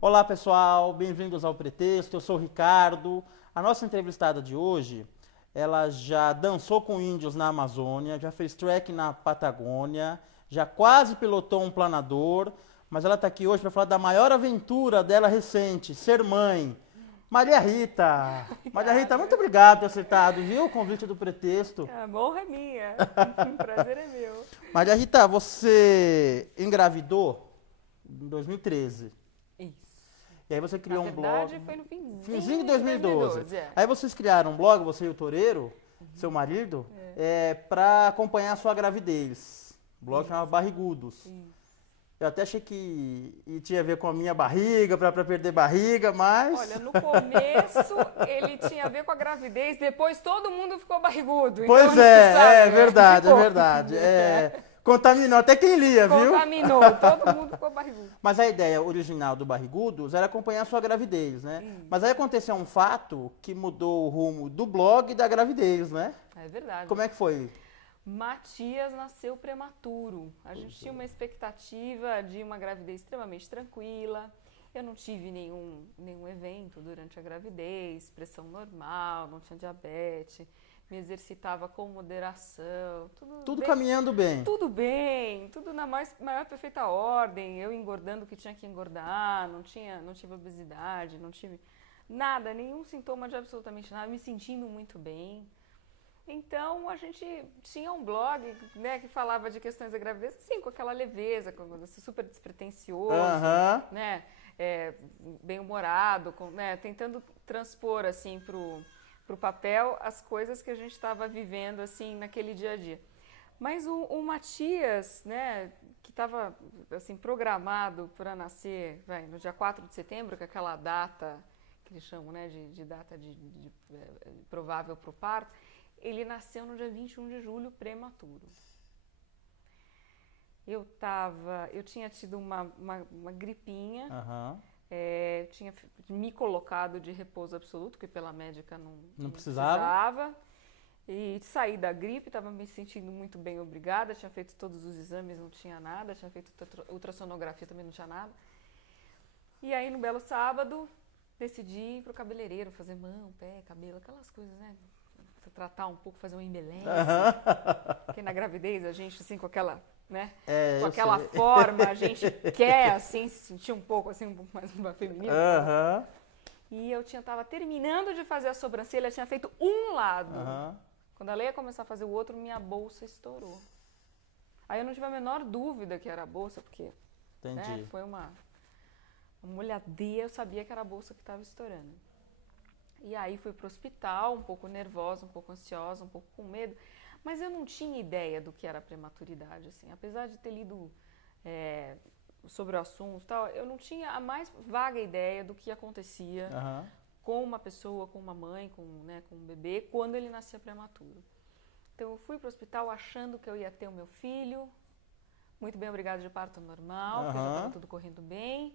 Olá pessoal, bem-vindos ao Pretexto, eu sou o Ricardo. A nossa entrevistada de hoje, ela já dançou com índios na Amazônia, já fez trekking na Patagônia, já quase pilotou um planador, mas ela está aqui hoje para falar da maior aventura dela recente, ser mãe. Maria Rita! Maria Rita, muito obrigado por ter aceitado, viu, o convite do Pretexto. A honra é minha, o prazer é meu. Maria Rita, você engravidou em 2013. Isso. E aí você criou Na um verdade, blog. foi no Finzinho de 2012. É. Aí vocês criaram um blog, você e o Toureiro, seu marido, para acompanhar a sua gravidez. O blog chamava Barrigudos. Isso. Eu até achei que tinha a ver com a minha barriga, para perder barriga, mas... Olha, no começo ele tinha a ver com a gravidez, depois todo mundo ficou barrigudo. Pois então, é, sabe, é verdade, ficou. é verdade. Contaminou até quem lia, viu? Contaminou, todo mundo ficou barrigudo. Mas a ideia original do Barrigudos era acompanhar a sua gravidez, né? Mas aí aconteceu um fato que mudou o rumo do blog e da gravidez, né? É verdade. Como é que foi? Matias nasceu prematuro. A gente tinha uma expectativa de uma gravidez extremamente tranquila. Eu não tive nenhum evento durante a gravidez, pressão normal, não tinha diabetes, me exercitava com moderação. Tudo bem, caminhando bem. Tudo bem, tudo na maior perfeita ordem. Eu engordando o que tinha que engordar, não tive obesidade, não tive nada, nenhum sintoma de absolutamente nada, me sentindo muito bem. Então, a gente tinha um blog, né, que falava de questões da gravidez, assim, com aquela leveza, super despretensioso, né, bem-humorado, né, tentando transpor, assim, pro papel as coisas que a gente estava vivendo, assim, naquele dia a dia. Mas o Matias, né, que estava, assim, programado para nascer no dia 4 de setembro, que é aquela data que eles chamam, né, de data de provável para o parto, ele nasceu no dia 21 de julho, prematuro. Eu tinha tido uma gripinha, tinha me colocado de repouso absoluto, que pela médica não precisava. E saí da gripe, estava me sentindo muito bem, obrigada. Tinha feito todos os exames, não tinha nada. Tinha feito ultrassonografia, também não tinha nada. E aí, no belo sábado, decidi ir pro cabeleireiro, fazer mão, pé, cabelo, aquelas coisas, né? Tratar um pouco, fazer uma embeleza. Porque na gravidez a gente, assim, com aquela, né? Com aquela forma, a gente quer, assim, se sentir um pouco mais uma feminina. E eu tava terminando de fazer a sobrancelha, tinha feito um lado. Quando ela ia começar a fazer o outro, minha bolsa estourou. Aí eu não tive a menor dúvida que era a bolsa, porque né, foi uma molhadeira, eu sabia que era a bolsa que estava estourando. E aí fui pro hospital, um pouco nervosa, um pouco ansiosa, um pouco com medo, mas eu não tinha ideia do que era prematuridade, assim. Apesar de ter lido sobre o assunto e tal, eu não tinha a mais vaga ideia do que acontecia com uma pessoa, com uma mãe, com um bebê, quando ele nascia prematuro. Então eu fui pro hospital achando que eu ia ter o meu filho, muito bem, obrigada, de parto normal, porque já estava tudo correndo bem.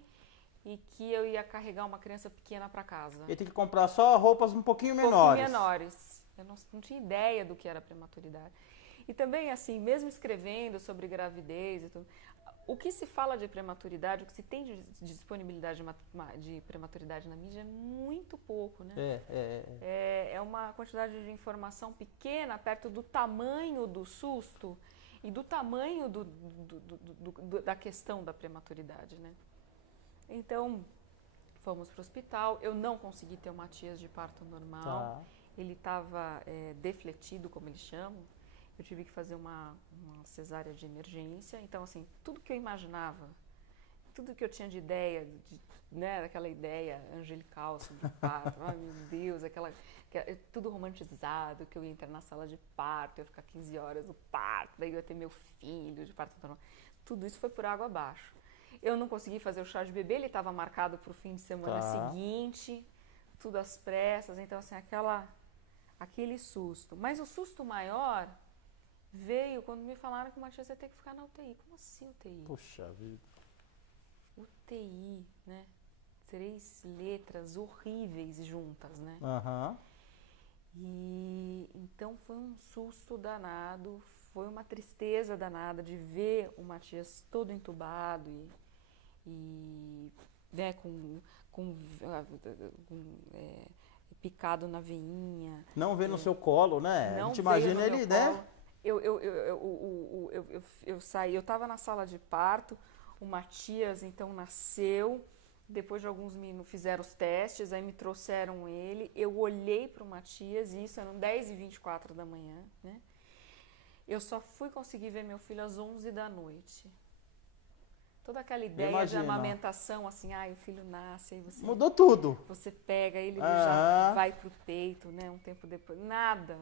E que eu ia carregar uma criança pequena para casa. E tem que comprar só roupas um pouquinho menores. Um pouquinho menores. Eu não tinha ideia do que era prematuridade. E também, assim, mesmo escrevendo sobre gravidez e tudo, o que se fala de prematuridade, o que se tem de disponibilidade de prematuridade na mídia é muito pouco, né? É uma quantidade de informação pequena perto do tamanho do susto e do tamanho da questão da prematuridade, né? Então, fomos para o hospital, eu não consegui ter o Matias de parto normal, ele estava defletido, como eles chamam, eu tive que fazer uma cesárea de emergência, então assim, tudo que eu imaginava, tudo que eu tinha de ideia, daquela ideia angelical sobre o parto, ai meu Deus, tudo romantizado, que eu ia entrar na sala de parto, eu ia ficar 15 horas no parto, daí eu ia ter meu filho de parto normal, tudo isso foi por água abaixo. Eu não consegui fazer o chá de bebê, ele estava marcado para o fim de semana seguinte, tudo às pressas, então assim, aquele susto. Mas o susto maior veio quando me falaram que o Matias ia ter que ficar na UTI. Como assim UTI? Puxa vida. UTI, né? 3 letras horríveis juntas, né? E então foi um susto danado, foi uma tristeza danada de ver o Matias todo entubado e né, com picado na veinha. Não vê no seu colo, né? Não a gente imagina ele, né? Eu saí, eu estava na sala de parto, o Matias então nasceu, depois de alguns minutos fizeram os testes, aí me trouxeram ele, eu olhei para o Matias, e isso eram 10h24 da manhã, né? Eu só fui conseguir ver meu filho às 11 da noite. Toda aquela ideia de amamentação, assim, o filho nasce, aí você... Mudou tudo. Você pega ele já vai pro peito, né, um tempo depois. Nada.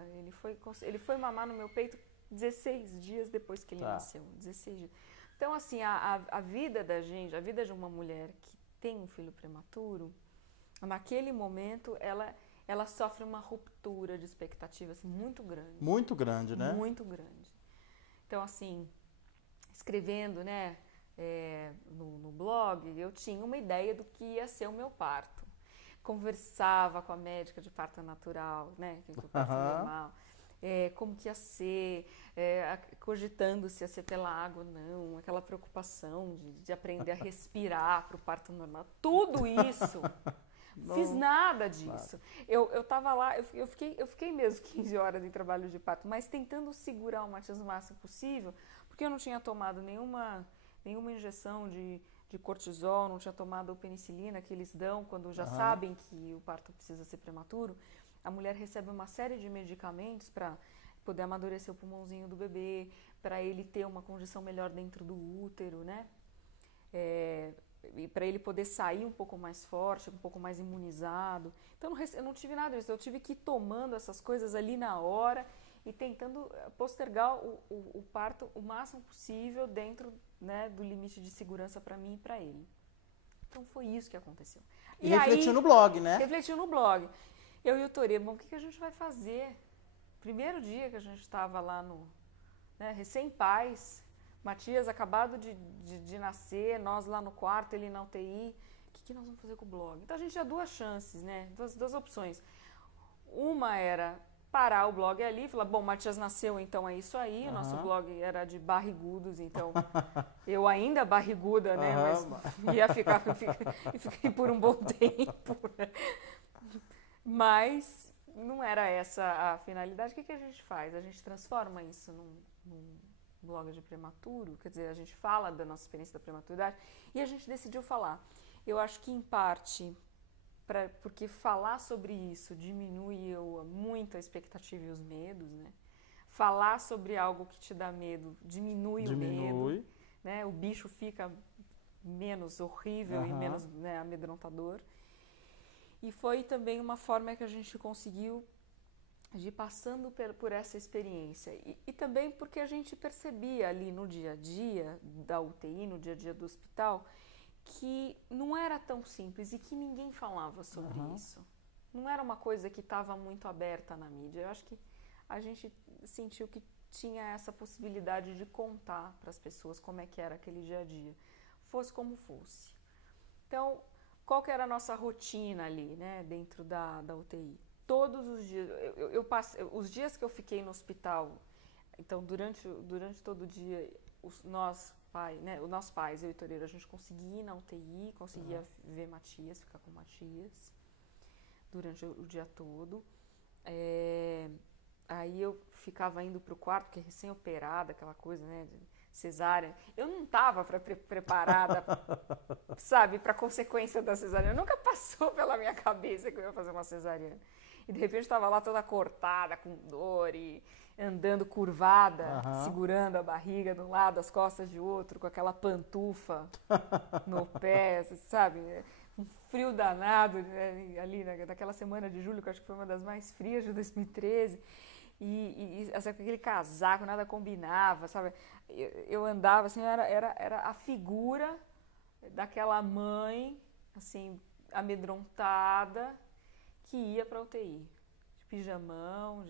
Ele foi mamar no meu peito 16 dias depois que ele nasceu. 16 dias. Então, assim, a vida da gente, a vida de uma mulher que tem um filho prematuro, naquele momento, ela sofre uma ruptura de expectativa, assim, muito grande. Muito grande, né? Muito grande. Então, assim, escrevendo, né, no blog, eu tinha uma ideia do que ia ser o meu parto. Conversava com a médica de parto natural, né, que é o parto normal, como que ia ser, cogitando se ia ser pela água ou não, aquela preocupação de aprender a respirar para o parto normal. Tudo isso, fiz nada disso. Eu tava lá, eu fiquei mesmo 15 horas em trabalho de parto, mas tentando segurar o Matias o máximo possível, porque eu não tinha tomado nenhuma injeção de cortisol, não tinha tomado a penicilina que eles dão quando já sabem que o parto precisa ser prematuro. A mulher recebe uma série de medicamentos para poder amadurecer o pulmãozinho do bebê, para ele ter uma condição melhor dentro do útero, né? E para ele poder sair um pouco mais forte, um pouco mais imunizado. Então eu não tive nada disso, eu tive que ir tomando essas coisas ali na hora e tentando postergar o parto o máximo possível dentro, né, do limite de segurança para mim e para ele. Então foi isso que aconteceu. E refletiu no blog, né? Refletiu no blog. Eu e o Torê, bom, o que a gente vai fazer? Primeiro dia que a gente estava lá recém-pais, Matias acabado de nascer, nós lá no quarto, ele na UTI, o que nós vamos fazer com o blog? Então a gente tinha duas chances, né? Duas opções. Uma era parar o blog ali, falar, bom, Matias nasceu, então é isso aí. O nosso blog era de barrigudos, então eu ainda barriguda, né? Mas ia fiquei por um bom tempo. Né? Mas não era essa a finalidade. O que a gente faz? A gente transforma isso num blog de prematuro, quer dizer, a gente fala da nossa experiência da prematuridade e a gente decidiu falar. Eu acho que em parte porque falar sobre isso diminui muito a expectativa e os medos, né? Falar sobre algo que te dá medo diminui o medo, né? O bicho fica menos horrível e menos, né, amedrontador. E foi também uma forma que a gente conseguiu de ir passando por essa experiência. E também porque a gente percebia ali no dia a dia da UTI, no dia a dia do hospital, que não era tão simples e que ninguém falava sobre isso. Não era uma coisa que estava muito aberta na mídia. Eu acho que a gente sentiu que tinha essa possibilidade de contar para as pessoas como é que era aquele dia a dia, fosse como fosse. Então, qual que era a nossa rotina ali, né, dentro da UTI? Todos os dias, os dias que eu fiquei no hospital, então durante todo o dia, os nossos pais, eu e Toreiro, a gente conseguia ir na UTI, conseguia ver Matias, ficar com Matias durante o dia todo. Aí eu ficava indo pro quarto, porque recém-operada, aquela coisa, né, cesárea. Eu não estava preparada, sabe, para a consequência da cesárea. Nunca passou pela minha cabeça que eu ia fazer uma cesariana. E de repente estava lá toda cortada, com dor e andando curvada, segurando a barriga de um lado, as costas de outro, com aquela pantufa no pé, sabe? Um frio danado, né, ali naquela semana de julho, que eu acho que foi uma das mais frias de 2013. E assim, aquele casaco, nada combinava, sabe? Eu andava assim, era a figura daquela mãe, assim, amedrontada, que ia para a UTI, de pijamão,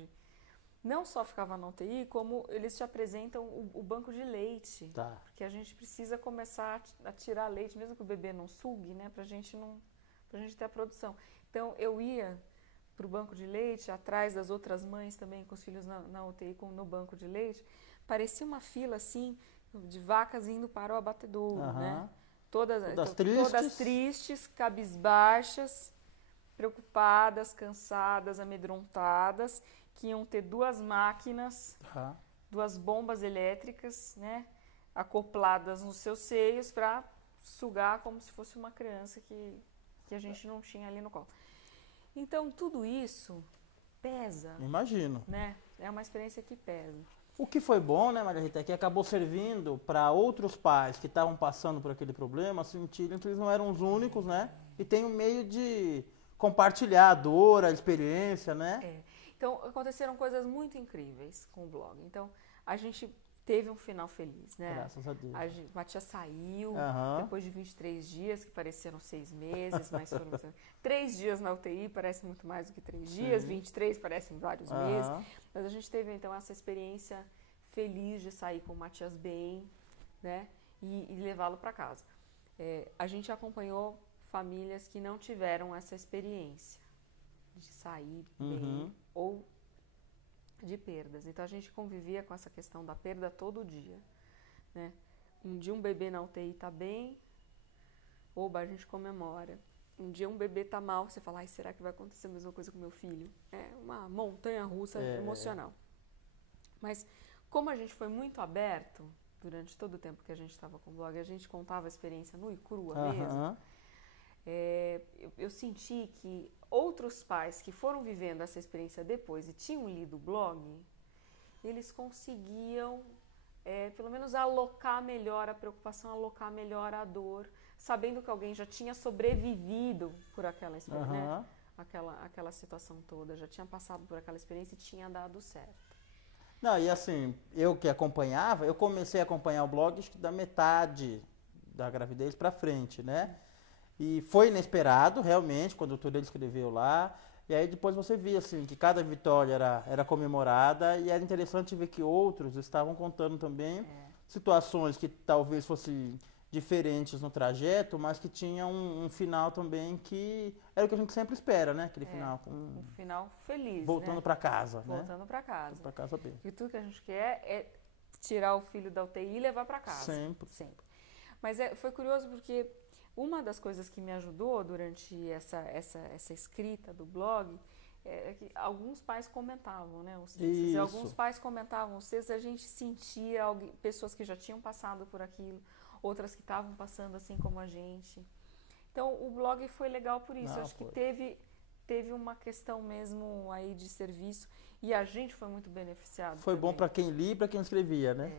não só ficava na UTI, como eles te apresentam o banco de leite, porque a gente precisa começar a tirar leite, mesmo que o bebê não sugue, né, pra gente ter a produção. Então eu ia para o banco de leite, atrás das outras mães também com os filhos na UTI no banco de leite, parecia uma fila assim de vacas indo para o abatedouro, né? Todas tristes, cabisbaixas, preocupadas, cansadas, amedrontadas, que iam ter 2 máquinas, 2 bombas elétricas, né, acopladas nos seus seios para sugar como se fosse uma criança que a gente não tinha ali no colo. Então, tudo isso pesa. Imagino. Né? É uma experiência que pesa. O que foi bom, né, Maria Rita, é que acabou servindo para outros pais que estavam passando por aquele problema sentirem que eles não eram os únicos, né? E tem um meio de compartilhar a dor, a experiência, né? Então, aconteceram coisas muito incríveis com o blog. Então, a gente teve um final feliz, né? Graças a Deus. A Matias saiu depois de 23 dias, que pareceram 6 meses, mas foram 3 dias na UTI, parece muito mais do que 3 dias, 23 parecem vários meses. Mas a gente teve, então, essa experiência feliz de sair com o Matias bem, né? E levá-lo para casa. A gente acompanhou famílias que não tiveram essa experiência de sair bem ou de perdas. Então, a gente convivia com essa questão da perda todo dia, né? Um dia um bebê na UTI tá bem, oba, a gente comemora. Um dia um bebê tá mal, você fala, será que vai acontecer a mesma coisa com meu filho? É uma montanha-russa emocional. Mas, como a gente foi muito aberto, durante todo o tempo que a gente estava com o blog, a gente contava a experiência nua e crua mesmo, eu senti que outros pais que foram vivendo essa experiência depois e tinham lido o blog, eles conseguiam, pelo menos, alocar melhor a preocupação, alocar melhor a dor, sabendo que alguém já tinha sobrevivido por aquela experiência, né? Aquela situação toda, já tinha passado por aquela experiência e tinha dado certo. Não, e assim, eu que acompanhava, eu comecei a acompanhar o blog acho que da metade da gravidez para frente, né? E foi inesperado, realmente, quando o doutor ele escreveu lá. E aí depois você via assim, que cada vitória era comemorada e era interessante ver que outros estavam contando também situações que talvez fossem diferentes no trajeto, mas que tinham um final também que era o que a gente sempre espera, né? Aquele final com um final feliz, voltando, né? Para casa, voltando para casa. Voltando para casa bem. E tudo que a gente quer é tirar o filho da UTI e levar para casa. Sempre. Mas foi curioso porque uma das coisas que me ajudou durante essa escrita do blog é que alguns pais comentavam, né, os textos. E alguns pais comentavam os textos, a gente sentia pessoas que já tinham passado por aquilo, outras que estavam passando assim como a gente. Então, o blog foi legal por isso. Acho que teve uma questão mesmo aí de serviço e a gente foi muito beneficiado. Foi também. Bom para quem lia e para quem escrevia, né?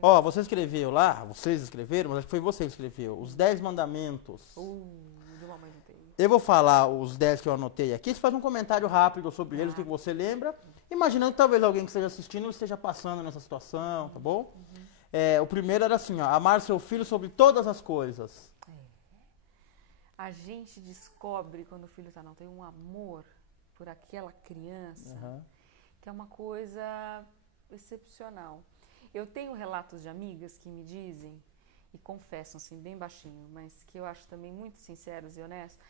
Ó, você escreveu lá, vocês escreveram, mas acho que foi você que escreveu, os 10 mandamentos. De uma mãe de TI. Eu vou falar os 10 que eu anotei aqui, você faz um comentário rápido sobre eles, o que você lembra, imaginando que talvez alguém que esteja assistindo esteja passando nessa situação, tá bom? O primeiro era assim, ó, amar seu filho sobre todas as coisas. A gente descobre, quando o filho está não tem um amor por aquela criança, que é uma coisa excepcional. Eu tenho relatos de amigas que me dizem, e confessam assim bem baixinho, mas que eu acho também muito sinceros e honestos,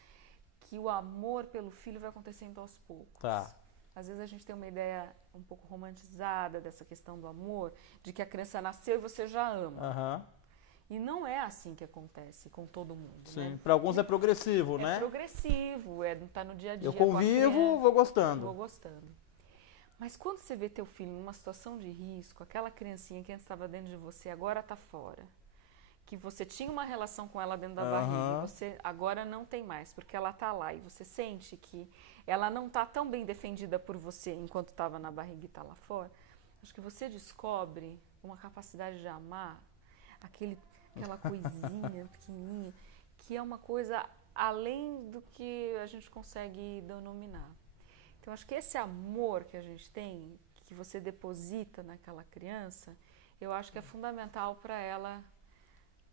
que o amor pelo filho vai acontecendo aos poucos. Às vezes a gente tem uma ideia um pouco romantizada dessa questão do amor, de que a criança nasceu e você já ama. E não é assim que acontece com todo mundo. Sim, né? Para alguns é progressivo, né? É progressivo, tá no dia a dia. Eu convivo, vou gostando. Vou gostando. Mas quando você vê teu filho numa situação de risco, aquela criancinha que antes estava dentro de você, agora está fora, que você tinha uma relação com ela dentro da barriga, você agora não tem mais, porque ela está lá, e você sente que ela não está tão bem defendida por você enquanto estava na barriga e está lá fora, acho que você descobre uma capacidade de amar aquela coisinha pequenininha, que é uma coisa além do que a gente consegue denominar. Então, acho que esse amor que a gente tem, que você deposita naquela criança, eu acho que é fundamental para ela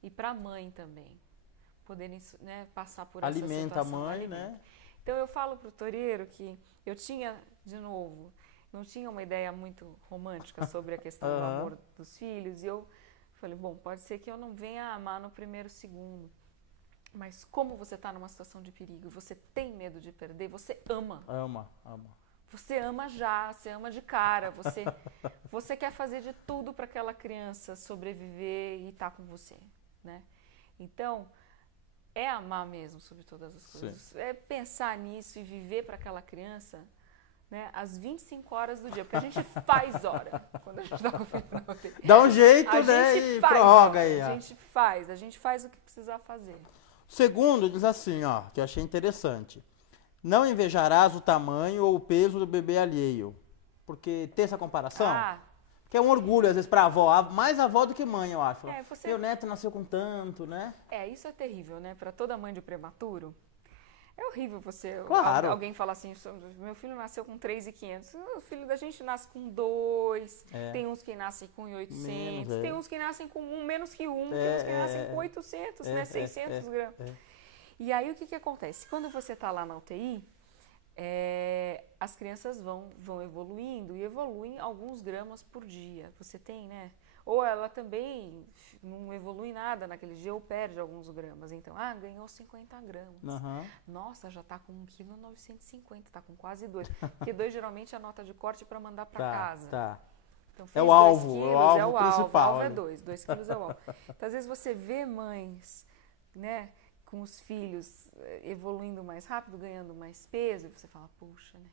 e para a mãe também, poderem, né, passar por essa situação. Alimenta a mãe, né? Então, eu falo para o Toreiro que eu tinha, de novo, não tinha uma ideia muito romântica sobre a questão do amor dos filhos, e eu falei, bom, pode ser que eu não venha a amar no primeiro segundo, Mas como você está numa situação de perigo, você tem medo de perder, você ama. Ama. Você ama já, você ama de cara, você quer fazer de tudo para aquela criança sobreviver e estar com você, né? Então, é amar mesmo sobre todas as coisas. Sim. É pensar nisso e viver para aquela criança, né, às 25 horas do dia, porque a gente faz hora quando a gente está com o filho na UTI. Dá um jeito, né, e prorroga aí. A gente faz o que precisar fazer. Segundo, diz assim, ó, que eu achei interessante. Não invejarás o tamanho ou o peso do bebê alheio. Porque ter essa comparação, que é um orgulho, às vezes, pra avó. Mais avó do que mãe, eu acho. Meu neto nasceu com tanto, né? Isso é terrível, né? Pra toda mãe de prematuro. É horrível você... Claro. Alguém fala assim, meu filho nasceu com 3.500. O filho da gente nasce com 2. Tem uns que nascem com 800. Tem uns que nascem com menos que 1. Tem uns que nascem com 800, né? 600 gramas. E aí, o que acontece? Quando você está lá na UTI, as crianças vão evoluindo e evoluem alguns gramas por dia. Você tem, né? Ou ela também não evolui nada naquele dia ou perde alguns gramas. Então, ganhou 50 gramas. Uhum. Nossa, já está com 1,950 kg, está com quase 2. Porque 2 geralmente é a nota de corte para mandar para casa. Tá. Então, é o alvo, quilos, é o principal. O alvo é 2 quilos é o alvo. Então, às vezes você vê mães, né, com os filhos evoluindo mais rápido, ganhando mais peso, e você fala, puxa, né?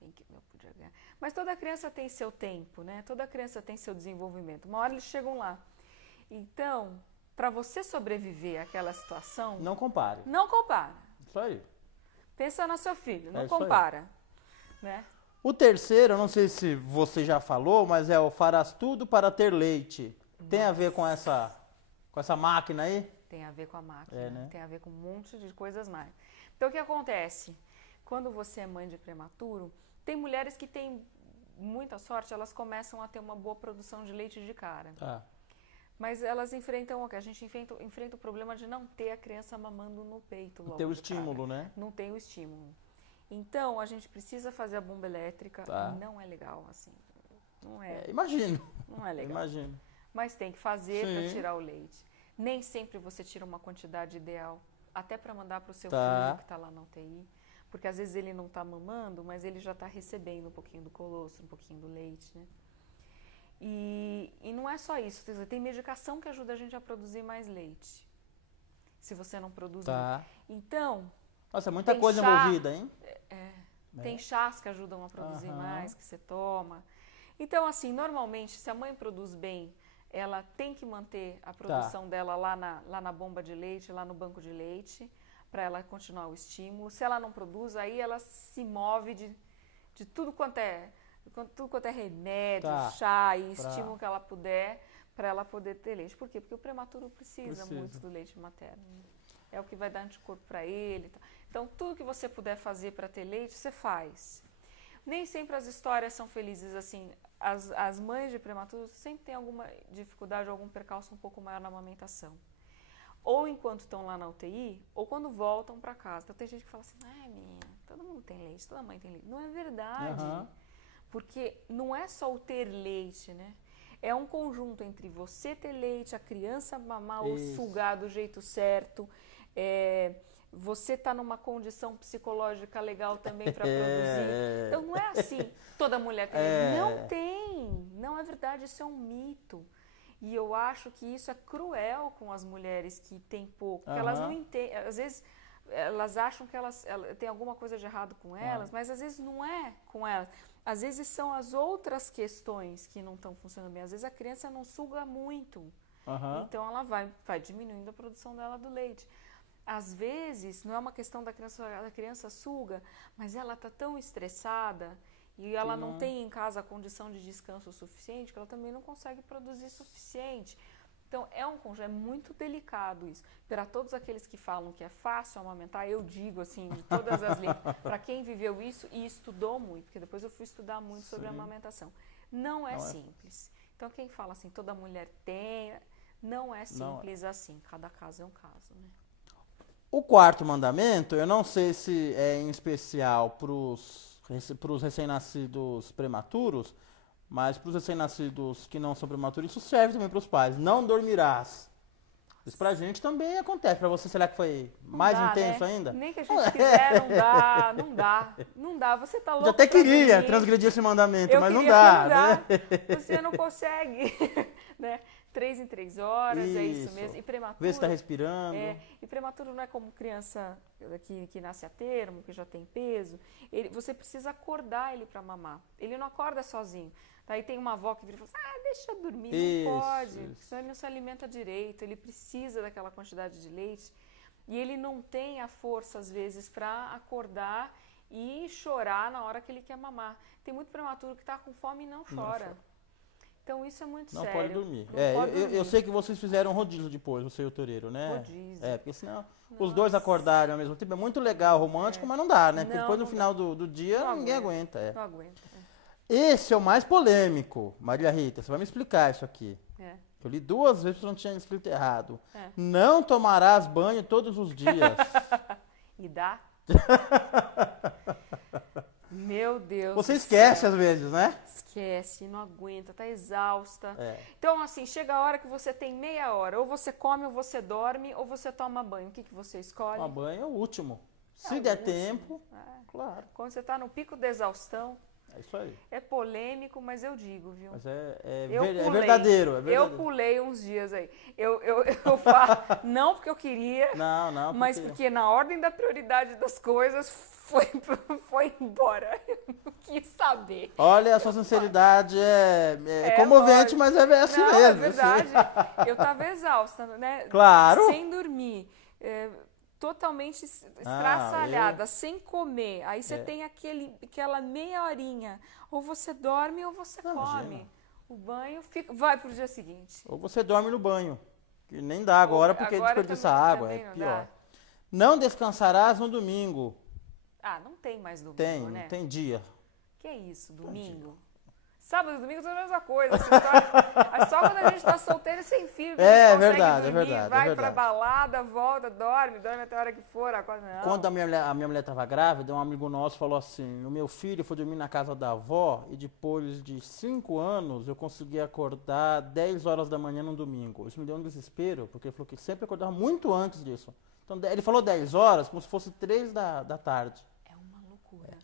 Bem que eu podia ganhar. Mas toda criança tem seu tempo, né? Toda criança tem seu desenvolvimento. Uma hora eles chegam lá. Então, para você sobreviver àquela situação... Não compare. Não compara. Isso aí. Pensa no seu filho, não compara. Né? O terceiro, eu não sei se você já falou, mas é o farás tudo para ter leite. Nossa. Tem a ver com essa máquina aí? Tem a ver com a máquina, né? Tem a ver com um monte de coisas mais. Então, o que acontece? Quando você é mãe de prematuro, tem mulheres que têm muita sorte, elas começam a ter uma boa produção de leite de cara. Mas elas enfrentam enfrenta o problema de não ter a criança mamando no peito. Não tem o estímulo, né? Não tem o estímulo. Então, a gente precisa fazer a bomba elétrica. Não é legal, assim. Não é. Imagino. Não é legal. Imagino. Mas tem que fazer para tirar o leite. Nem sempre você tira uma quantidade ideal, até para mandar para o seu filho que está lá na UTI. Porque às vezes ele não está mamando, mas ele já está recebendo um pouquinho do colostro, um pouquinho do leite, né? E não é só isso. Tem medicação que ajuda a gente a produzir mais leite. Se você não produz muito. Então... Nossa, é muita coisa envolvida, hein? Tem chás que ajudam a produzir mais, que você toma. Então, assim, normalmente, se a mãe produz bem, ela tem que manter a produção dela lá na bomba de leite, lá no banco de leite, para ela continuar o estímulo. Se ela não produz, aí ela se move de tudo quanto é remédio, chá e estímulo que ela puder, para ela poder ter leite. Por quê? Porque o prematuro precisa muito do leite materno. É o que vai dar anticorpo para ele. Então, tudo que você puder fazer para ter leite, você faz. Nem sempre as histórias são felizes assim. As mães de prematuros sempre têm alguma dificuldade, algum percalço um pouco maior na amamentação. Ou enquanto estão lá na UTI, ou quando voltam para casa. Então, tem gente que fala assim, menina, todo mundo tem leite, toda mãe tem leite. Não é verdade. Porque não é só o ter leite, né? É um conjunto entre você ter leite, a criança mamar ou sugar do jeito certo, você tá numa condição psicológica legal também para produzir. Então não é assim, toda mulher tem leite. Não tem, não é verdade, isso é um mito. E eu acho que isso é cruel com as mulheres que têm pouco, porque elas não entendem, às vezes elas acham que elas tem alguma coisa de errado com elas, mas às vezes não é com elas. Às vezes são as outras questões que não estão funcionando bem. Às vezes a criança não suga muito, então ela vai diminuindo a produção dela do leite. Às vezes não é uma questão da criança suga, mas ela está tão estressada e ela não tem em casa a condição de descanso suficiente que ela também não consegue produzir suficiente. Então, é muito delicado isso. Para todos aqueles que falam que é fácil amamentar, eu digo assim, de todas as linhas, para quem viveu isso e estudou muito, porque depois eu fui estudar muito sobre a amamentação. Não é simples. Então, quem fala assim, toda mulher tem, não é simples assim. Cada caso é um caso, né? O quarto mandamento, eu não sei se é em especial para os recém-nascidos prematuros, mas para os recém-nascidos que não são prematuros, isso serve também para os pais. Não dormirás. Isso pra gente também acontece. Pra você, será que foi mais intenso ainda? Nem que a gente quiser, não dá. Você tá louco. Eu até queria transgredir esse mandamento, mas não dá. Né? Você não consegue, né? 3 em 3 horas, é isso mesmo. E prematuro. Vê se tá respirando. E prematuro não é como criança que nasce a termo, que já tem peso. Você precisa acordar ele para mamar. Ele não acorda sozinho. Daí tem uma avó que vira e fala assim, deixa eu dormir, não pode, senão ele não se alimenta direito, ele precisa daquela quantidade de leite. E ele não tem a força, às vezes, para acordar e chorar na hora que ele quer mamar. Tem muito prematuro que está com fome e não chora. Então isso é muito sério. Não pode dormir. Eu sei que vocês fizeram rodízio depois, você e o toureiro, né? Rodízio. Porque senão os dois acordaram ao mesmo tempo. É muito legal, romântico, mas não dá, né? Porque depois no final do dia ninguém aguenta. Não aguenta. Esse é o mais polêmico, Maria Rita. Você vai me explicar isso aqui. Eu li 2 vezes, porque eu não tinha escrito errado. Não tomarás banho todos os dias. E dá? Meu Deus. Você esquece às vezes, né? Esquece, não aguenta, tá exausta. Então, assim, chega a hora que você tem meia hora. Ou você come, ou você dorme, ou você toma banho. O que você escolhe? Tomar banho é o último. Se der tempo, claro. Quando você tá no pico da exaustão. É isso aí. É polêmico, mas eu digo, viu? Mas é verdadeiro. Eu pulei uns dias aí. Eu falo, não porque eu queria, mas porque na ordem da prioridade das coisas foi embora. Eu não quis saber. Olha, a sua sinceridade é comovente, mas é assim mesmo. É verdade. Eu tava exausta, né? Claro. Sem dormir. Totalmente estraçalhada, sem comer. Aí você tem aquela meia horinha. Ou você dorme ou você come. O banho vai pro dia seguinte. Ou você dorme no banho. Que nem dá agora, porque desperdiça água. É pior. Não descansarás no domingo. Não tem mais domingo, né? Tem dia. Que é isso, domingo? Sábado e domingo são a mesma coisa. Só quando a gente tá solteiro e sem filho que a gente consegue verdade, dormir, vai pra balada, volta, dorme até a hora que for. Quando a minha mulher tava grávida, um amigo nosso falou assim, o meu filho foi dormir na casa da avó e depois de 5 anos eu consegui acordar 10 horas da manhã no domingo. Isso me deu um desespero, porque ele falou que sempre acordava muito antes disso. Então ele falou 10 horas como se fosse 3 da tarde.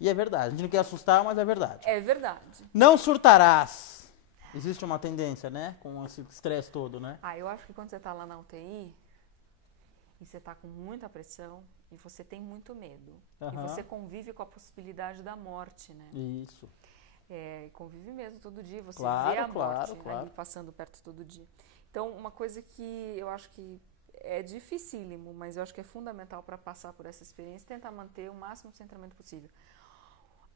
E é verdade, a gente não quer assustar, mas é verdade. É verdade. Não surtarás. Existe uma tendência, né? Com esse estresse todo, né? Eu acho que quando você tá lá na UTI, e você tá com muita pressão, e você tem muito medo, e você convive com a possibilidade da morte, né? Isso. Convive mesmo todo dia, você vê a morte ali passando perto todo dia. Então, uma coisa que eu acho que é dificílimo, mas eu acho que é fundamental para passar por essa experiência, tentar manter o máximo de centramento possível.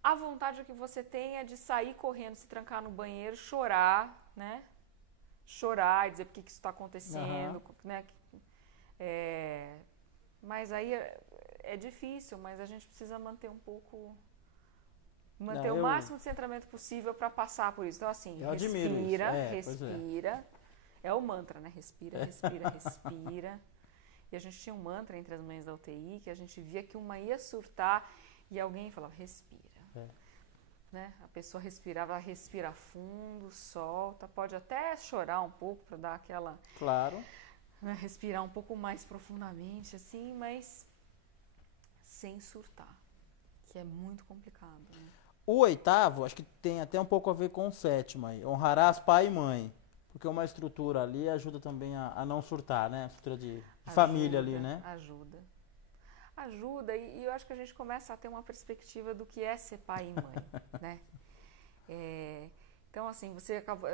A vontade que você tem é de sair correndo, se trancar no banheiro, chorar, né? Chorar e dizer por que isso está acontecendo, né? Mas aí é difícil, mas a gente precisa manter um pouco... Manter o máximo de centramento possível para passar por isso. Então, assim, respira. É o mantra, né? Respira. E a gente tinha um mantra entre as mães da UTI, que a gente via que uma ia surtar e alguém falava, respira. Né? A pessoa respirava, ela respira fundo, solta, pode até chorar um pouco para dar aquela... Claro. Né? Respirar um pouco mais profundamente, assim, mas sem surtar, que é muito complicado. Né? O 8º, acho que tem até um pouco a ver com o 7º aí. Honrarás pai e mãe. Porque uma estrutura ali ajuda também a não surtar, né? A estrutura de família ali, né? Ajuda, e eu acho que a gente começa a ter uma perspectiva do que é ser pai e mãe, né? Então, assim, você acaba,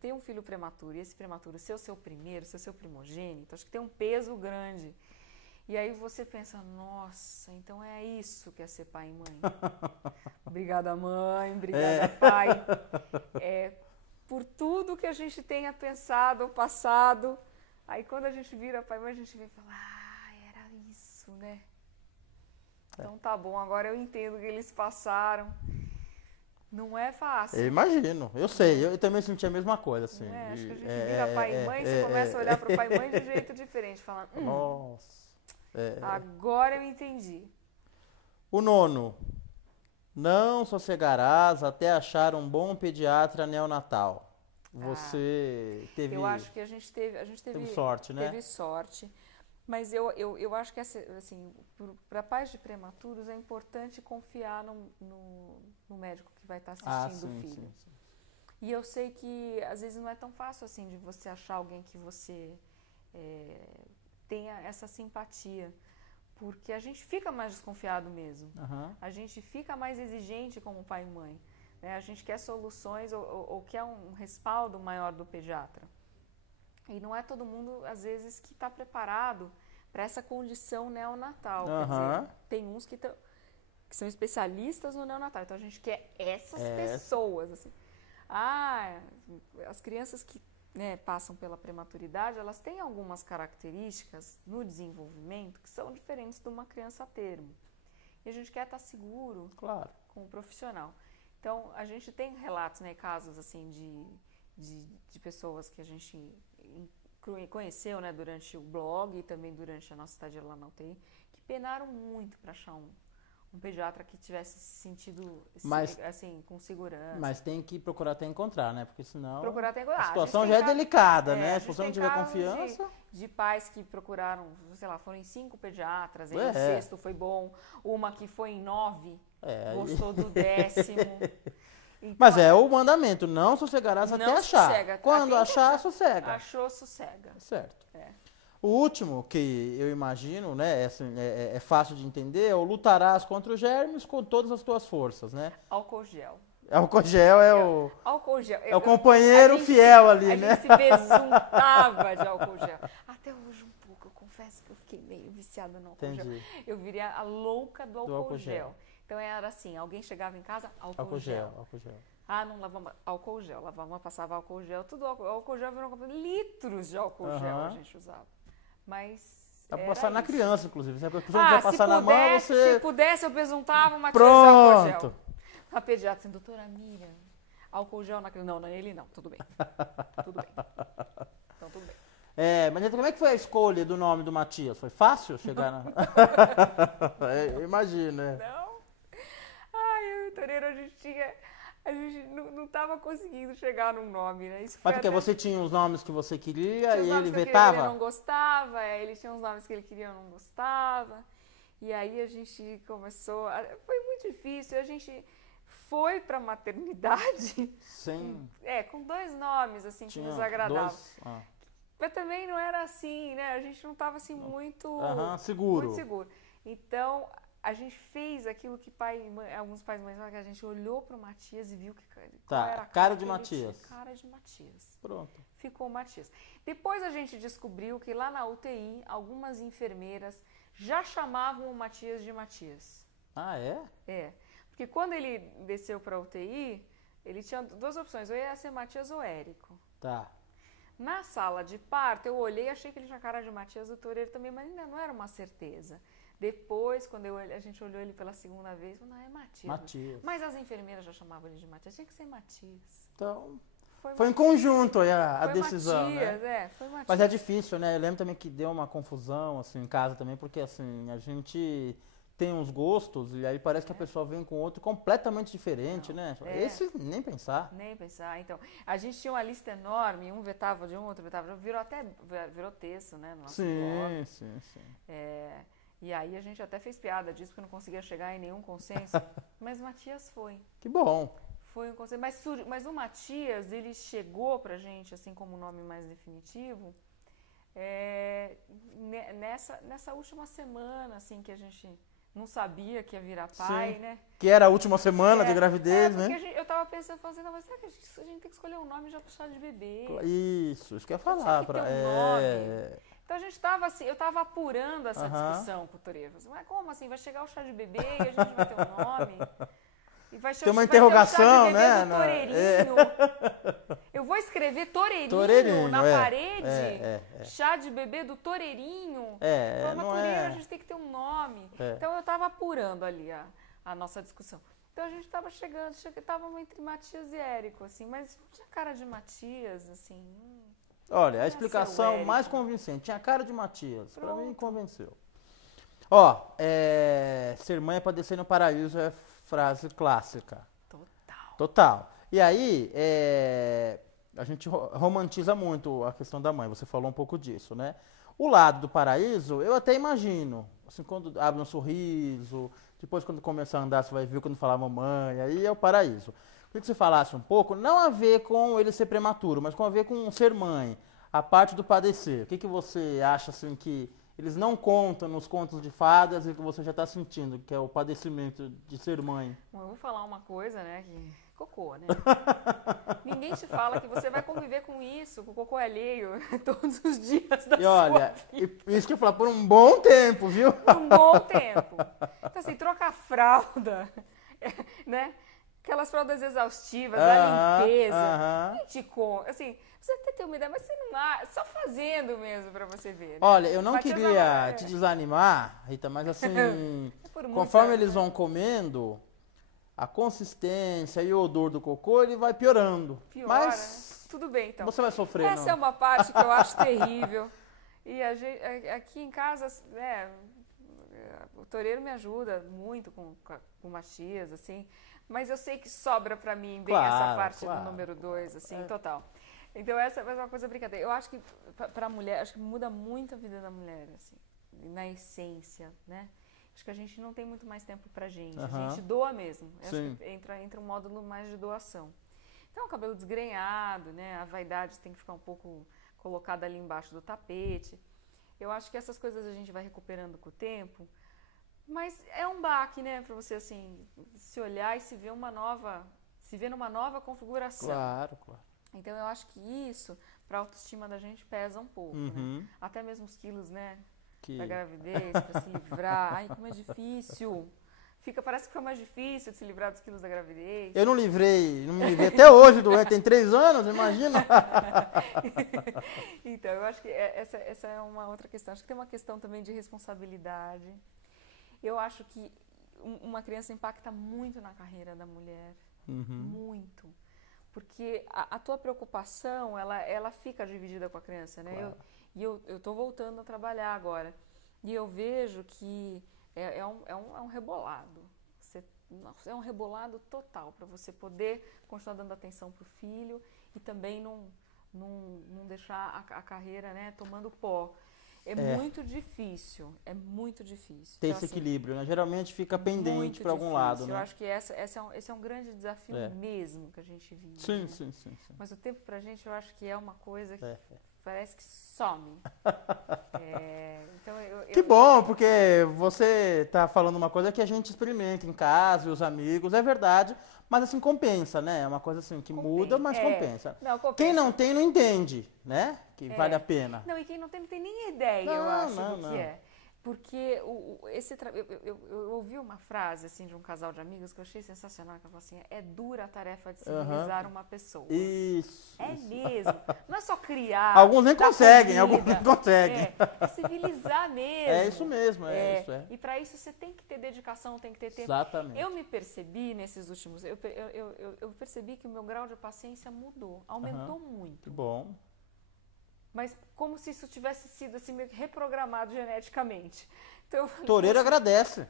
tem um filho prematuro, e esse prematuro ser o seu primeiro, ser o seu primogênito, acho que tem um peso grande. E aí você pensa, nossa, então é isso que é ser pai e mãe. Obrigada, mãe, obrigada, pai. Por tudo que a gente tenha pensado, passado, aí quando a gente vira pai e mãe, a gente vem e fala, era isso, né? Então tá bom, agora eu entendo o que eles passaram. Não é fácil. Eu imagino, eu sei, eu também senti a mesma coisa, assim. Acho que a gente vira pai e mãe, você começa a olhar para o pai e mãe de um jeito diferente, falando, nossa. Agora eu entendi. O 9º. Não sossegarás até achar um bom pediatra neonatal. você teve... Eu acho que a gente teve sorte, né? Teve sorte. Mas eu acho que, assim, para pais de prematuros é importante confiar no médico que vai estar assistindo o filho. Sim. E eu sei que, às vezes, não é tão fácil, assim, de você achar alguém que você tenha essa simpatia. Porque a gente fica mais desconfiado mesmo. A gente fica mais exigente como pai e mãe. Né? A gente quer soluções ou quer um respaldo maior do pediatra. E não é todo mundo, às vezes, que está preparado para essa condição neonatal. Quer dizer, tem uns que são especialistas no neonatal. Então, a gente quer essas pessoas. Assim. As crianças que passam pela prematuridade, elas têm algumas características no desenvolvimento que são diferentes de uma criança a termo. E a gente quer estar seguro com o profissional. Então, a gente tem relatos, casos assim de pessoas que a gente conheceu durante o blog e também durante a nossa estadia lá na UTI, que penaram muito para achar um pediatra que tivesse se sentido assim, com segurança. Mas tem que procurar até encontrar, né? Porque senão a situação já é delicada, né? Se você não tiver confiança... De pais que procuraram, sei lá, foram em 5 pediatras, o 6º foi bom, uma que foi em 9, gostou do 10º. Então, mas é o mandamento, não sossegarás até achar. Sossega. Quando achar, sossega. Achou, sossega. Certo. O último, que eu imagino, né, é fácil de entender, é o lutarás contra os germes com todas as tuas forças, né? Álcool gel. Álcool gel é o... Álcool gel. É o companheiro fiel ali, né? A gente se besuntava de álcool gel. Até hoje um pouco, eu confesso que eu fiquei meio viciada no álcool gel. Eu virei a louca do álcool gel. Então era assim, alguém chegava em casa, álcool gel. Não lavava álcool gel, passava álcool gel, tudo álcool gel virou litros de álcool gel a gente usava. Mas dá pra passar na criança, inclusive. Se a pessoa vai passar na mão, você... Se pudesse, eu besuntava uma tia de álcool gel. A pediatra assim, doutora Miriam, álcool gel na criança. Não, ele não, tudo bem. Tudo bem. Então, tudo bem. Mas como é que foi a escolha do nome do Matias? Foi fácil chegar na... Imagina. Não. Eu e o Toreiro, a gente não estava conseguindo chegar num nome, né? Isso mas porque você tinha os nomes que você queria e ele vetava? Ele não gostava, ele tinha os nomes que ele queria e eu não gostava. E aí a gente começou... Foi muito difícil, a gente foi para a maternidade com 2 nomes assim, que nos agradavam. Mas também não era assim, né? A gente não estava assim muito seguro. Então, a gente fez aquilo que alguns pais e mães falam, que a gente olhou para o Matias e viu que qual era a cara de Matias. Cara de Matias. Pronto. Ficou o Matias. Depois a gente descobriu que lá na UTI, algumas enfermeiras já chamavam o Matias de Matias. Ah, é? É. Porque quando ele desceu para a UTI, ele tinha 2 opções, ou ia ser Matias ou Érico. Tá. Na sala de parto, eu olhei e achei que ele tinha cara de Matias, o Toreiro também, mas ainda não era uma certeza. Depois, quando a gente olhou ele pela segunda vez, falou, não, é Matias. Mas as enfermeiras já chamavam ele de Matias, tinha que ser Matias. Então, foi em conjunto a foi decisão, Matias, né? Foi Matias. Mas é difícil, né? Eu lembro também que deu uma confusão, assim, em casa também, porque, assim, a gente tem uns gostos e aí parece que a pessoa vem com outro completamente diferente, né? Esse, nem pensar. Nem pensar. Então, a gente tinha uma lista enorme, um vetava de um, outro vetava de um, virou texto, né? No nosso blog. Sim. E aí a gente até fez piada disso, porque não conseguia chegar em nenhum consenso. Mas Matias foi. Que bom. Foi um consenso. Mas o Matias, ele chegou pra gente, assim, como nome mais definitivo, nessa última semana, assim, que a gente não sabia que ia virar pai, né? Que era a última semana de gravidez, né? Eu tava pensando, mas será que a gente tem que escolher um nome já pro chá de bebê? Isso que eu ia falar. Nome. Então a gente tava assim, eu tava apurando essa discussão com o Toreiro. Mas como assim? Vai chegar o chá de bebê e a gente vai ter um nome? E vai tem uma interrogação, né? Toreirinho. Eu vou escrever Toreirinho na parede. Chá de bebê do Toreirinho. A gente tem que ter um nome. Então eu tava apurando ali a nossa discussão. Então a gente tava tava entre Matias e Érico, assim, mas tinha cara de Matias, assim. Olha, a explicação mais convincente. Tinha cara de Matias. Pronto. Pra mim, convenceu. Ser mãe é pra descer no paraíso é frase clássica. Total. E aí, a gente romantiza muito a questão da mãe, você falou um pouco disso, né? O lado do paraíso, eu até imagino, assim, quando abre um sorriso, depois quando começa a andar, você vai ver quando falar mamãe, aí é o paraíso. Queria que você falasse um pouco, não a ver com ele ser prematuro, mas com a ver com ser mãe, a parte do padecer. O que você acha, assim, que eles não contam nos contos de fadas e que você já está sentindo, que é o padecimento de ser mãe? Bom, eu vou falar uma coisa, né, que cocô, né? Ninguém te fala que você vai conviver com isso, com o cocô alheio, todos os dias da sua vida. E olha, isso que eu falar, por um bom tempo, viu? Por um bom tempo. Então, assim, troca a fralda, né? Aquelas fraldas exaustivas, a limpeza. Nem te conta. Assim, você até tem uma ideia, mas você não só fazendo mesmo pra você ver. Né? Olha, eu não queria te desanimar, Rita, mas assim, conforme eles vão comendo, a consistência e o odor do cocô, ele vai piorando. Piora, mas tudo bem, então. Você vai sofrer, Essa é uma parte que eu acho terrível. E a gente, aqui em casa, o Toreiro me ajuda muito com Matias, assim. Mas eu sei que sobra pra mim bem essa parte do número 2, assim, total. Então essa é uma coisa brincadeira. Eu acho que pra mulher, acho que muda muito a vida da mulher, assim, na essência, né? Acho que a gente não tem muito mais tempo pra gente, a gente doa mesmo. Acho que entra um módulo mais de doação. Então o cabelo desgrenhado, né? A vaidade tem que ficar um pouco colocada ali embaixo do tapete. Eu acho que essas coisas a gente vai recuperando com o tempo. Mas é um baque, né, para você assim se olhar e se ver numa nova configuração. Claro. Então eu acho que isso para a autoestima da gente pesa um pouco, né? Até mesmo os quilos, né, da gravidez, para se livrar. Ai, como é difícil. Parece que fica mais difícil de se livrar dos quilos da gravidez. Eu não me livrei até hoje, tem 3 anos, imagina. Então, eu acho que essa é uma outra questão. Acho que tem uma questão também de responsabilidade. Eu acho que uma criança impacta muito na carreira da mulher, muito, porque a tua preocupação, ela fica dividida com a criança, né? Claro. Eu tô voltando a trabalhar agora, e eu vejo que é um rebolado, é um rebolado total para você poder continuar dando atenção pro filho e também não deixar a carreira, né, tomando pó. É muito difícil. Ter então, esse equilíbrio, né? Geralmente fica pendente para algum lado, né? Eu acho que esse é um grande desafio mesmo que a gente vive. Sim, né? sim. Mas o tempo pra gente, eu acho que é uma coisa que parece que some. Então que bom, porque você tá falando uma coisa que a gente experimenta em casa, e os amigos, é verdade, mas assim, compensa, né? É uma coisa assim que muda, mas compensa. Não, compensa. Quem não tem, não entende, né? Que vale a pena. Não, e quem não tem nem ideia, eu acho, do que é. Porque eu ouvi uma frase assim de um casal de amigos que eu achei sensacional, que ela falou assim: é dura a tarefa de civilizar uma pessoa. Isso. Mesmo. Não é só criar. Alguns nem conseguem, É civilizar mesmo. É isso mesmo, isso. E para isso você tem que ter dedicação, tem que ter tempo. Exatamente. Eu me percebi nesses últimos... Eu percebi que o meu grau de paciência mudou, aumentou muito. Que bom. Mas como se isso tivesse sido assim, meio que reprogramado geneticamente. Então, Toreiro agradece.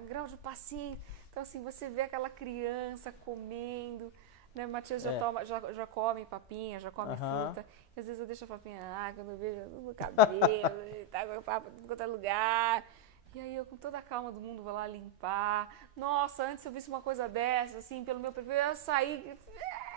Um grau de paciência. Então, assim, você vê aquela criança comendo, né? Matias já come papinha, já come fruta. E às vezes eu deixo a papinha, quando eu vejo no cabelo, tá com o papo em qualquer lugar. E aí eu, com toda a calma do mundo, vou lá limpar. Nossa, antes eu visse uma coisa dessa, assim, pelo meu perfil, eu ia sair...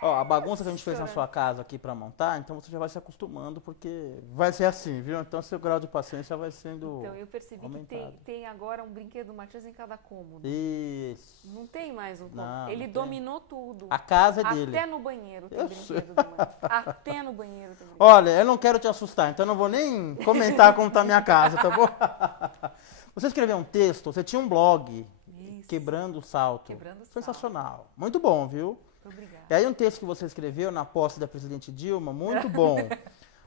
A bagunça que a gente fez na sua casa aqui pra montar, então você já vai se acostumando, porque vai ser assim, viu? Então seu grau de paciência vai sendo Então, eu percebi aumentado. Que tem agora um brinquedo do Matias em cada cômodo. Isso. Não tem mais um cômodo. Não, ele dominou tudo. A casa é dele. Até no banheiro tem brinquedo do Matias. Até no banheiro tem brinquedo. Olha, eu não quero te assustar, então eu não vou nem comentar como tá a minha casa, tá bom? Você escreveu um texto, você tinha um blog, Quebrando o Salto. Sensacional. Muito bom, viu? Obrigada. E aí um texto que você escreveu na posse da presidente Dilma, muito bom.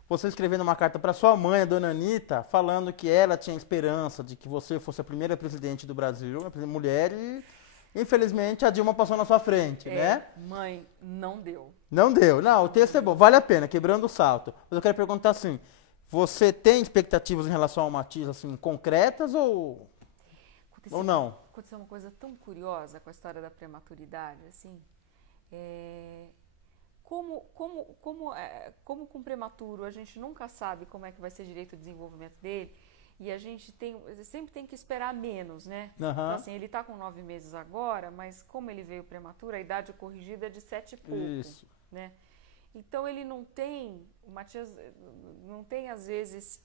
Você escrevendo uma carta para sua mãe, a dona Anitta, falando que ela tinha esperança de que você fosse a primeira presidente do Brasil, a primeira mulher, e infelizmente a Dilma passou na sua frente, né? Mãe, não deu. Não deu. Não, o texto é bom, vale a pena, Quebrando o Salto. Mas eu quero perguntar assim, você tem expectativas em relação ao Matias, assim, concretas ou não? Aconteceu uma coisa tão curiosa com a história da prematuridade, assim. como com prematuro a gente nunca sabe como é que vai ser direito o desenvolvimento dele, e a gente sempre tem que esperar menos, né? Então, assim, ele está com 9 meses agora, mas como ele veio prematuro, a idade corrigida é de 7 e pouco. Isso. Né? Então ele não tem, o Matias não tem às vezes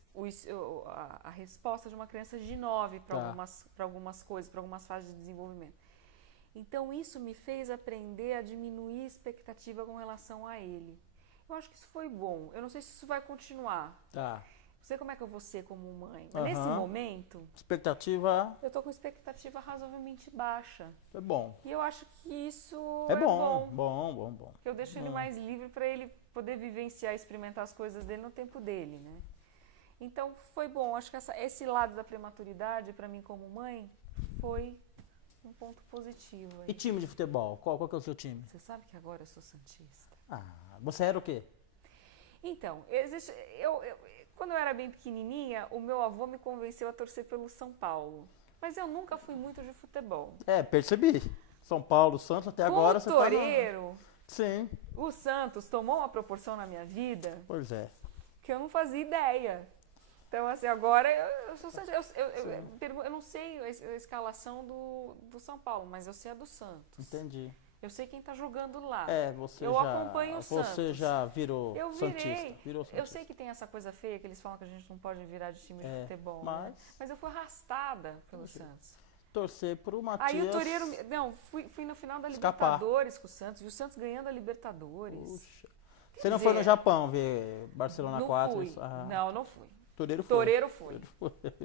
a resposta de uma criança de 9 para algumas coisas, para algumas fases de desenvolvimento. Então isso me fez aprender a diminuir a expectativa com relação a ele. Eu acho que isso foi bom. Eu não sei se isso vai continuar. Tá. Não sei como é que eu vou ser como mãe. Mas nesse momento... Expectativa... Eu tô com expectativa razoavelmente baixa. É bom. E eu acho que isso é bom. Bom. Porque eu deixo ele mais livre para ele poder vivenciar e experimentar as coisas dele no tempo dele, né? Então, foi bom. Acho que esse lado da prematuridade, para mim como mãe, foi um ponto positivo. E time de futebol? Qual que é o seu time? Você sabe que agora eu sou santista. Você era o quê? Então, quando eu era bem pequenininha, o meu avô me convenceu a torcer pelo São Paulo. Mas eu nunca fui muito de futebol. Percebi. São Paulo, Santos, até agora você Toreiro, Sim. O Santos tomou uma proporção na minha vida... Pois é. Que eu não fazia ideia. Então, assim, agora eu não sei a escalação do São Paulo, mas eu sei a do Santos. Entendi. Eu sei quem está jogando lá. Eu acompanho o Santos. Você já virou Santista. Santista. Eu sei que tem essa coisa feia que eles falam que a gente não pode virar de time de futebol. Mas eu fui arrastada pelo Santos. Torcer pro Matias. Aí o Toreiro... Não, fui no final da Libertadores com o Santos. Vi o Santos ganhando a Libertadores. Puxa. Você não foi no Japão ver Barcelona 4? Fui. Não fui. Toreiro foi.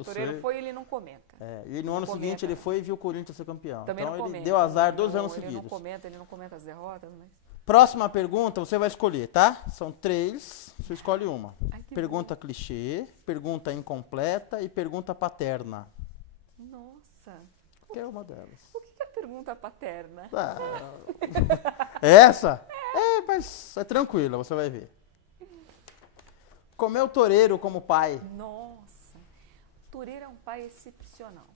Toreiro foi e ele não comenta. E no ano seguinte ele foi e viu o Corinthians ser campeão. Também então não ele comenta. deu azar 2 anos seguidos. Ele não comenta as derrotas, mas... Próxima pergunta, você vai escolher, tá? São 3, você escolhe uma. Pergunta clichê, pergunta incompleta e pergunta paterna. Nossa. Qualquer uma delas. O que é pergunta paterna? Essa? Mas é tranquila, você vai ver. Como é o Toreiro como pai? Nossa, o Toreiro é um pai excepcional.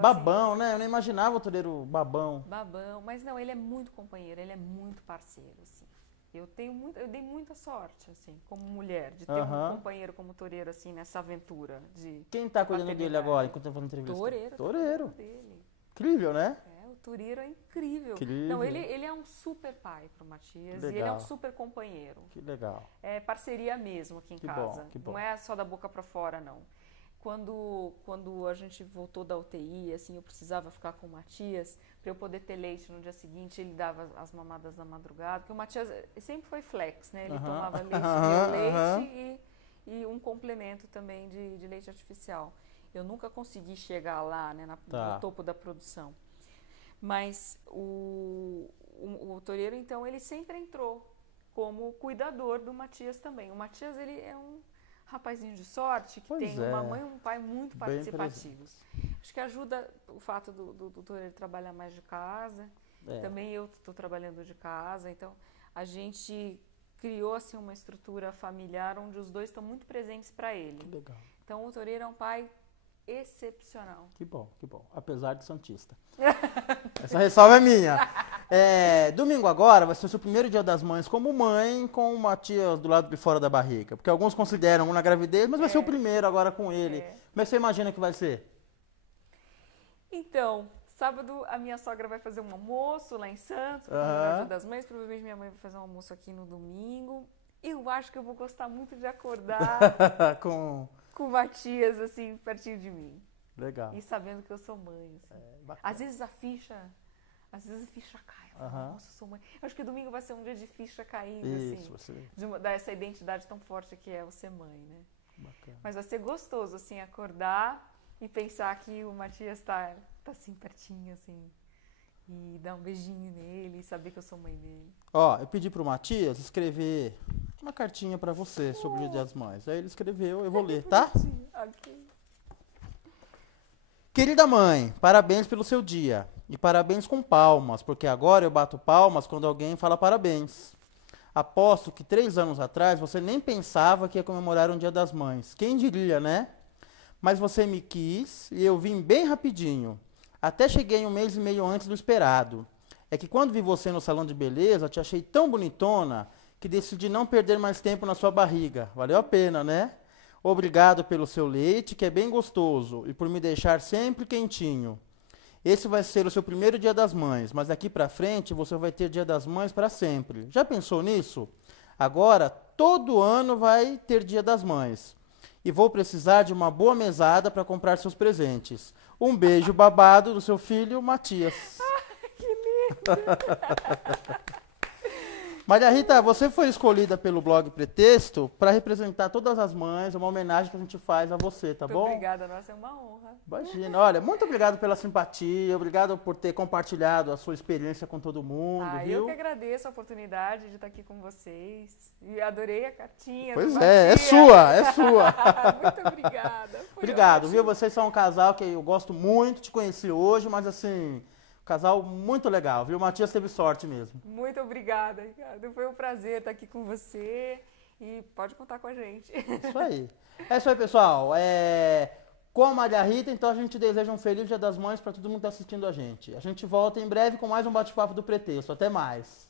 Babão, né? Eu não imaginava o Toreiro babão. Babão, mas não, ele é muito companheiro, ele é muito parceiro, assim. Eu dei muita sorte, assim, como mulher, de ter um companheiro como Toreiro, assim, nessa aventura de... Quem tá cuidando dele agora, enquanto eu tô fazendo entrevista? Toreiro. Incrível, né? O Toreiro é incrível. Não, ele é um super pai pro Matias. E ele é um super companheiro. Que legal. É parceria mesmo aqui em casa. Que bom. Não é só da boca pra fora, não. Quando a gente voltou da UTI, assim, eu precisava ficar com o Matias para eu poder ter leite no dia seguinte. Ele dava as mamadas na madrugada, porque o Matias sempre foi flex, né? Ele tomava leite e um complemento também de leite artificial. Eu nunca consegui chegar lá, né, no topo da produção. Mas o Toreiro, então, ele sempre entrou como cuidador do Matias também. O Matias, ele é um rapazinho de sorte que tem uma mãe e um pai muito participativos. Acho que ajuda o fato do Toreiro trabalhar mais de casa. Também eu estou trabalhando de casa. Então, a gente criou assim, uma estrutura familiar onde os dois estão muito presentes para ele. Que legal. Então, o Toreiro é um pai excepcional. Que bom. Apesar de santista. Essa ressalva é minha. Domingo agora vai ser o seu primeiro dia das mães como mãe com o Matias do lado de fora da barriga. Porque alguns consideram um na gravidez, mas vai ser o primeiro agora com ele. Como é que você imagina que vai ser? Então, sábado a minha sogra vai fazer um almoço lá em Santos, para o dia das mães. Provavelmente minha mãe vai fazer um almoço aqui no domingo. Eu acho que eu vou gostar muito de acordar com o Matias, assim, pertinho de mim. Legal. E sabendo que eu sou mãe. Assim. Às vezes a ficha cai. Nossa, eu sou mãe. Eu acho que domingo vai ser um dia de ficha caindo, assim. Dessa identidade tão forte que é o ser mãe, né? Bacana. Mas vai ser gostoso, assim, acordar e pensar que o Matias tá assim, pertinho, assim. E dar um beijinho nele e saber que eu sou mãe dele. Eu pedi pro Matias escrever uma cartinha pra você sobre o Dia das Mães. Aí ele escreveu, eu vou ler, tá? Ok. Querida mãe, parabéns pelo seu dia. E parabéns com palmas, porque agora eu bato palmas quando alguém fala parabéns. Aposto que 3 anos atrás você nem pensava que ia comemorar um Dia das Mães. Quem diria, né? Mas você me quis e eu vim bem rapidinho. Até cheguei 1 mês e meio antes do esperado. É que quando vi você no salão de beleza, te achei tão bonitona que decidi não perder mais tempo na sua barriga. Valeu a pena, né? Obrigado pelo seu leite, que é bem gostoso, e por me deixar sempre quentinho. Esse vai ser o seu primeiro Dia das Mães, mas daqui pra frente você vai ter Dia das Mães para sempre. Já pensou nisso? Agora, todo ano vai ter Dia das Mães. E vou precisar de uma boa mesada para comprar seus presentes. Um beijo babado do seu filho, Matias. Que lindo! Maria Rita, você foi escolhida pelo blog Pretexto para representar todas as mães, uma homenagem que a gente faz a você, tá bom? Obrigada, nossa, é uma honra. Imagina, olha, muito obrigado pela simpatia, obrigado por ter compartilhado a sua experiência com todo mundo, viu? Eu que agradeço a oportunidade de estar aqui com vocês e adorei a cartinha. Pois é sua, é sua. Muito obrigada. Obrigado, viu? Vocês são um casal que eu gosto muito, te conheci hoje, mas assim... Casal muito legal, viu? O Matias teve sorte mesmo. Muito obrigada, Ricardo. Foi um prazer estar aqui com você e pode contar com a gente. Isso aí. É isso aí, pessoal. Com a Maria Rita, então a gente deseja um feliz Dia das Mães para todo mundo que está assistindo a gente. A gente volta em breve com mais um bate-papo do Pretexto. Até mais.